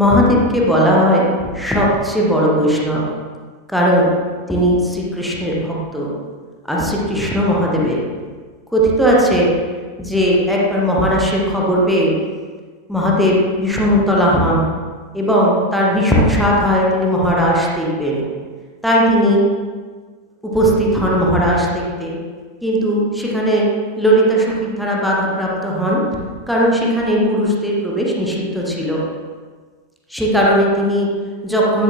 মহাদেবকে বলা হয় সবচেয়ে বড় বৈষ্ণব, কারণ তিনি শ্রীকৃষ্ণের ভক্ত। আর শ্রীকৃষ্ণ মহাদেবের কথিত আছে যে একবার মহারাশের খবর পেয়ে মহাদেব ভীষণ উতলা হন এবং তার ভীষণ স্বাদ হয় তিনি মহারাস দেখবেন। তাই তিনি উপস্থিত হন মহারাস দেখতে, কিন্তু সেখানে ললিতা সখীর দ্বারা বাধাপ্রাপ্ত হন, কারণ সেখানে পুরুষদের প্রবেশ নিষিদ্ধ ছিল। সে কারণে তিনি যখন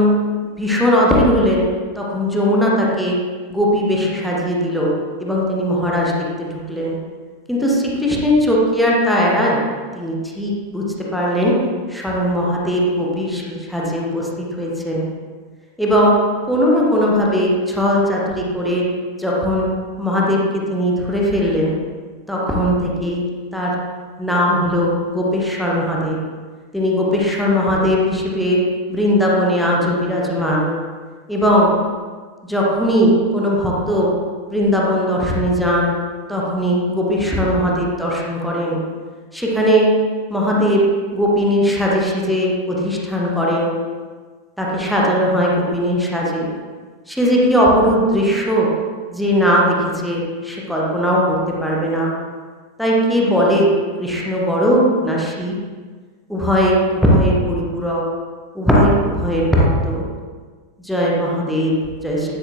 ভীষণ অধীর হলেন, তখন যমুনা তাকে গোপী বেশে সাজিয়ে দিল এবং তিনি মহারাজ দেখতে ঢুকলেন। কিন্তু শ্রীকৃষ্ণের চোখ কি আর তা এড়ায়? তিনি ঠিক বুঝতে পারলেন স্বয়ং মহাদেব গোপী সাজে উপস্থিত হয়েছেন এবং কোনো না কোনোভাবে ছল চাতুরি করে যখন মহাদেবকে তিনি ধরে ফেললেন, তখন থেকে তার নাম হলো গোপেশ্বর মহাদেব। তিনি গোপেশ্বর মহাদেব হিসেবে বৃন্দাবনে আজও বিরাজমান এবং যখনই কোনো ভক্ত বৃন্দাবন দর্শনে যান, তখনই গোপেশ্বর মহাদেব দর্শন করেন। সেখানে মহাদেব গোপিনীর সাজে সেজে অধিষ্ঠান করেন, তাকে সাজানো হয় গোপিনীর সাজে। সে যে কি অপরূপ দৃশ্য, যে না দেখেছে সে কল্পনাও করতে পারবে না। তাই কে বলে কৃষ্ণ বড় না শিব? উভয়ের পরিপূরক, উভয়ের ভক্ত। জয় মহাদেব, জয় শ্রী।